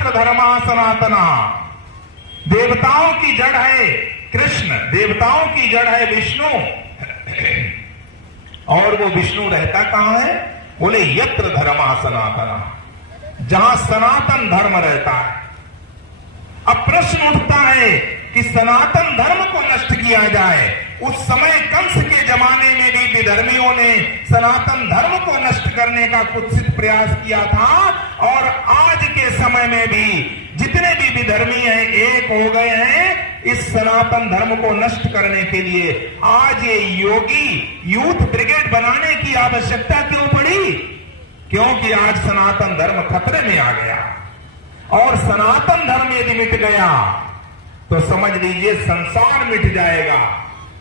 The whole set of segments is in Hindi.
यत्र धर्मा सनातना। देवताओं की जड़ है कृष्ण, देवताओं की जड़ है विष्णु, और वो विष्णु रहता कहां है? बोले यत्र धर्मा सनातना, जहां सनातन धर्म रहता है। अब प्रश्न उठता है कि सनातन धर्म को नष्ट किया जाए। उस समय कंस के जमाने में भी विधर्मियों ने सनातन धर्म को नष्ट करने का कुत्सित प्रयास किया था, और आज के समय में भी जितने भी विधर्मी हैं एक हो गए हैं इस सनातन धर्म को नष्ट करने के लिए। आज ये योगी यूथ ब्रिगेड बनाने की आवश्यकता क्यों पड़ी? क्योंकि आज सनातन धर्म खतरे में आ गया, और सनातन धर्म यदि मिट गया तो समझ लीजिए संसार मिट जाएगा,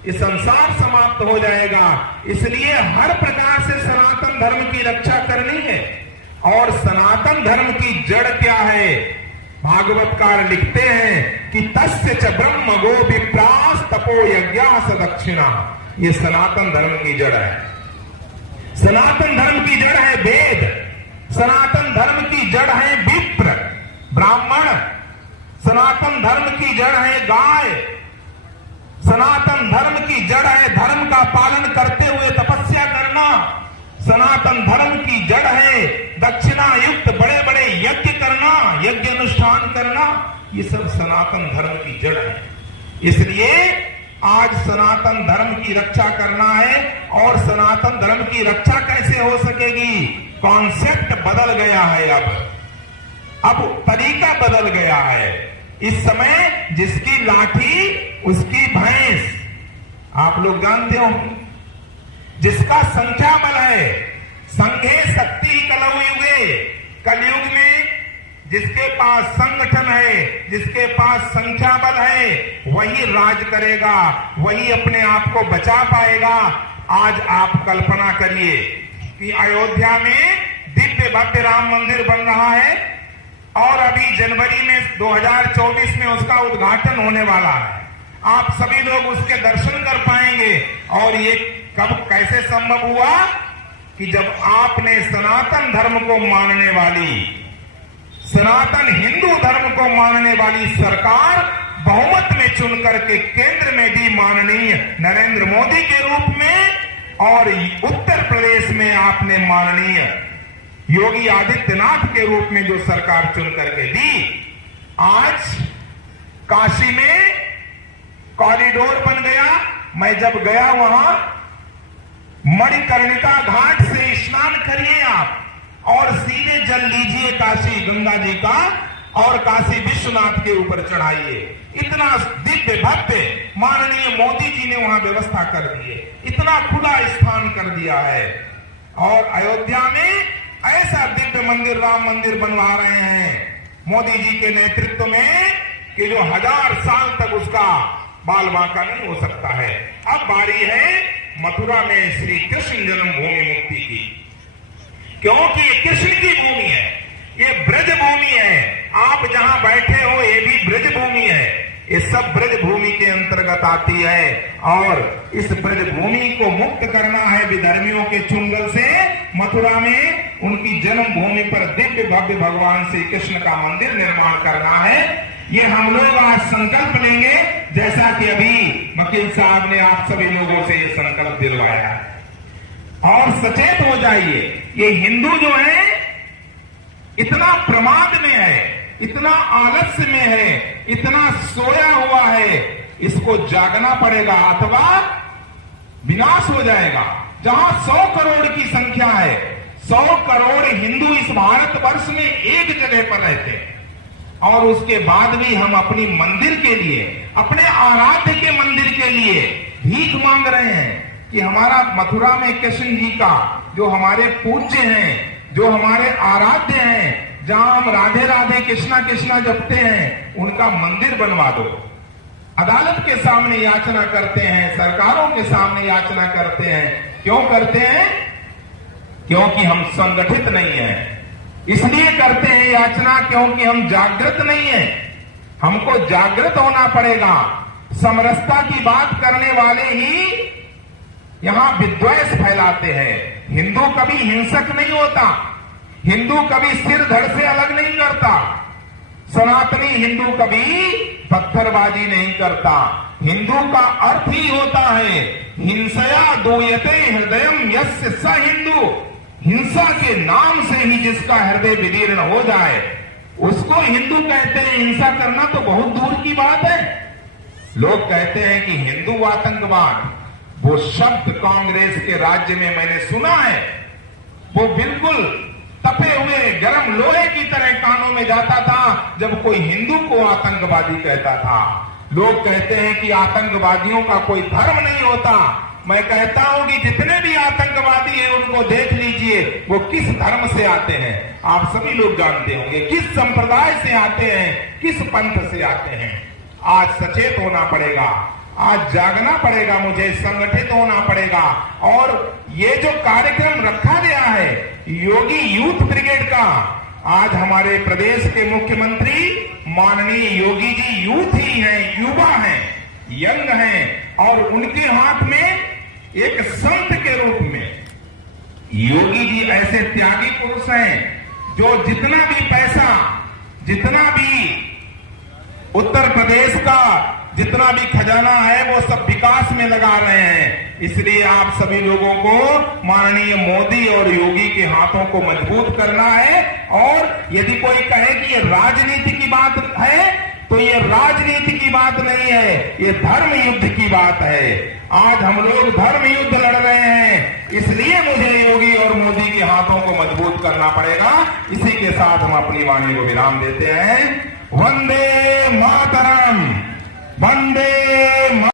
ये संसार समाप्त हो जाएगा। इसलिए हर प्रकार से सनातन धर्म की रक्षा करनी है। और सनातन धर्म की जड़ क्या है? भागवतकार लिखते हैं कि तस्य च ब्रह्म गो विप्रास तपो यज्ञास दक्षिणा। ये सनातन धर्म की जड़ है। सनातन धर्म की जड़ है वेद, सनातन धर्म की जड़ है विप्र ब्राह्मण, सनातन धर्म की जड़ है गाय, सनातन धर्म की जड़ है धर्म का पालन करते हुए तपस्या करना, सनातन धर्म की जड़ है दक्षिणा युक्त बड़े बड़े यज्ञ करना, यज्ञ अनुष्ठान करना। ये सब सनातन धर्म की जड़ है। इसलिए आज सनातन धर्म की रक्षा करना है। और सनातन धर्म की रक्षा कैसे हो सकेगी? कॉन्सेप्ट बदल गया है, अब तरीका बदल गया है। इस समय जिसकी लाठी उसकी भैंस, आप लोग जानते हो, जिसका संख्या बल है, संघे शक्ति कलौ युगे, कलयुग में जिसके पास संगठन है, जिसके पास संख्या बल है, वही राज करेगा, वही अपने आप को बचा पाएगा। आज आप कल्पना करिए कि अयोध्या में दिव्य भव्य राम मंदिर बन रहा है, और अभी जनवरी में 2024 में उसका उद्घाटन होने वाला है। आप सभी लोग उसके दर्शन कर पाएंगे। और ये कब कैसे संभव हुआ? कि जब आपने सनातन धर्म को मानने वाली, सनातन हिंदू धर्म को मानने वाली सरकार बहुमत में चुन करके केंद्र में भी माननीय नरेंद्र मोदी के रूप में, और उत्तर प्रदेश में आपने माननीय योगी आदित्यनाथ के रूप में जो सरकार चुन करके दी। आज काशी में कॉरिडोर बन गया। मैं जब गया वहां, मणिकर्णिका घाट से स्नान करिए आप और सीधे जल लीजिए काशी गंगा जी का, और काशी विश्वनाथ के ऊपर चढ़ाइए। इतना दिव्य भव्य माननीय मोदी जी ने वहां व्यवस्था कर दी है, इतना खुला स्थान कर दिया है। और अयोध्या में ऐसा दिव्य मंदिर, राम मंदिर बनवा रहे हैं मोदी जी के नेतृत्व में, कि जो 1000 साल तक उसका बाल बांका नहीं हो सकता है। अब बारी है मथुरा में श्री कृष्ण जन्मभूमि मुक्ति की, क्योंकि ये कृष्ण की भूमि है, ये ब्रज भूमि है। आप जहां बैठे हो ये भी ब्रज भूमि है, ये सब ब्रज भूमि के अंतर्गत आती है। और इस ब्रज भूमि को मुक्त करना है विधर्मियों के चुंगल से। मथुरा में उनकी जन्मभूमि पर दिव्य भव्य भगवान श्री कृष्ण का मंदिर निर्माण करना है। ये हम लोग आज संकल्प लेंगे, जैसा कि अभी वकील साहब ने आप सभी लोगों से ये संकल्प दिलवाया। और सचेत हो जाइए, ये हिंदू जो है इतना प्रमाद में है, इतना आलस्य में है, इतना सोया हुआ है, इसको जागना पड़ेगा अथवा विनाश हो जाएगा। जहां 100 करोड़ की संख्या है, 100 करोड़ हिंदू इस भारतवर्ष में एक जगह पर रहते हैं, और उसके बाद भी हम अपनी मंदिर के लिए, अपने आराध्य के मंदिर के लिए भीख मांग रहे हैं कि हमारा मथुरा में कृष्ण जी का, जो हमारे पूज्य हैं, जो हमारे आराध्य हैं, जहां हम राधे राधे कृष्णा कृष्णा जपते हैं, उनका मंदिर बनवा दो। अदालत के सामने याचना करते हैं, सरकारों के सामने याचना करते हैं। क्यों करते हैं? क्योंकि हम संगठित नहीं हैं। इसलिए करते हैं याचना क्योंकि हम जागृत नहीं हैं। हमको जागृत होना पड़ेगा। समरसता की बात करने वाले ही यहां विद्वेष फैलाते हैं। हिंदू कभी हिंसक नहीं होता, हिंदू कभी सिर धड़ से अलग नहीं करता, सनातनी हिंदू कभी पत्थरबाजी नहीं करता। हिंदू का अर्थ ही होता है हिंसया दूयते हृदयम यस्य स हिंदू। हिंसा के नाम से ही जिसका हृदय विदीर्ण हो जाए उसको हिंदू कहते हैं। हिंसा करना तो बहुत दूर की बात है। लोग कहते हैं कि हिंदू आतंकवाद, वो शब्द कांग्रेस के राज्य में मैंने सुना है, वो बिल्कुल तपे हुए गर्म लोहे की तरह कानों में जाता था जब कोई हिंदू को आतंकवादी कहता था। लोग कहते हैं कि आतंकवादियों का कोई धर्म नहीं होता। मैं कहता हूं कि जितने भी आतंकवादी हैं उनको देख लीजिए वो किस धर्म से आते हैं। आप सभी लोग जानते होंगे किस संप्रदाय से आते हैं, किस पंथ से आते हैं। आज सचेत होना पड़ेगा, आज जागना पड़ेगा, मुझे संगठित होना पड़ेगा। और ये जो कार्यक्रम रखा गया है योगी यूथ ब्रिगेड का, आज हमारे प्रदेश के मुख्यमंत्री माननीय योगी जी यूथ ही हैं, युवा हैं, यंग हैं, और उनके हाथ में एक संत के रूप में योगी जी ऐसे त्यागी पुरुष हैं जो जितना भी पैसा, जितना भी उत्तर प्रदेश का जितना भी खजाना है वो सब विकास में लगा रहे हैं। इसलिए आप सभी लोगों को माननीय मोदी और योगी के हाथों को मजबूत करना है। और यदि कोई कहे कि ये राजनीति की बात है तो ये राजनीति की बात नहीं है, ये धर्म युद्ध की बात है। आज हम लोग धर्म युद्ध लड़ रहे हैं, इसलिए मुझे योगी और मोदी के हाथों को मजबूत करना पड़ेगा। इसी के साथ हम अपनी वाणी को विराम देते हैं। वंदे मातरम, वंदे